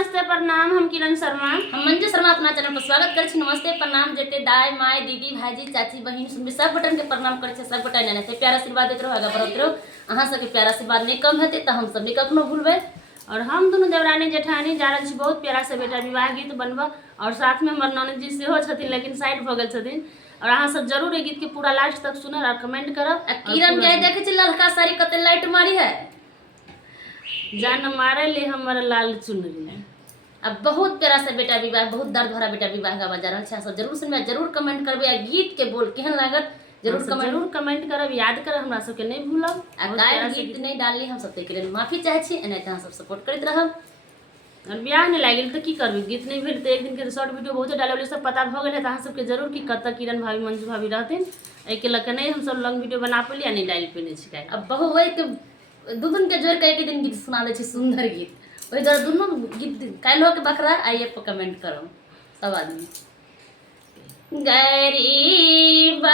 नमस्ते प्रणाम, हम किरण शर्मा, हम मंजू शर्मा अपना चैनल पर स्वागत करे छी। नमस्ते प्रणाम जेते दाई माई दीदी भाईजी चाची बहिन सुनबी सब बटन के प्रणाम करे छी। सब बटन ने प्यार आशीर्वाद देते रहो, आगे बढ़ते रहो। अहाँ सबके प्यार आशीर्वाद नहीं कम हेते तो हम सब नहीं कखनो भूलबे। और हम दोनों देवरानी जेठानी जा रहे छी बहुत प्यारा से बेटा विवाह गीत बनबा। और साथ में हमर ननद जी सेहो छथिन, लेकिन साइड भ गेल छथिन। और अहाँ सब जरूर ए गीत के पूरा लास्ट तक सुनब और कमेंट करब। किरण के देखे छी ललका साड़ी कते लाइट मारी है, जान मारे ले हमर लाल चुनरी। अब बहुत प्यारा से बेटा विवाह, बहुत दर्द भरा बेटा विवाह का बजा रहा है। सब जरूर सुनबे, जरूर कमेंट करबे। आ गीत के बोल केहन लागत जरूर कमेंट करब, याद करब, हमरा सबके नहीं भूलब। आ गाय गीत नहीं डालली हम सब के लिए माफी चाहे छी। एना अहाँ सब सपोर्ट करते रहब। और ब्याह नहीं लागल तो की करबी, गीत नहीं भेल तो एक दिन के शॉर्ट वीडियो बहुते डाले सब पता भ गेल है। अहाँ सबके जरूर कि कत किरण भाभी मंजू भाभी रहथिन, एके लके नहीं हम सब लॉन्ग वीडियो बना पेली आ नहीं डाल पेने छी। अब बहु वही के दू दिन के जोड़ के एक दिन गीत सुना दे छी, सुंदर गीत। वही जरा दोनों गीत काल्हो के बकरा आइए पर कमेंट करो सब आदमी। गरीब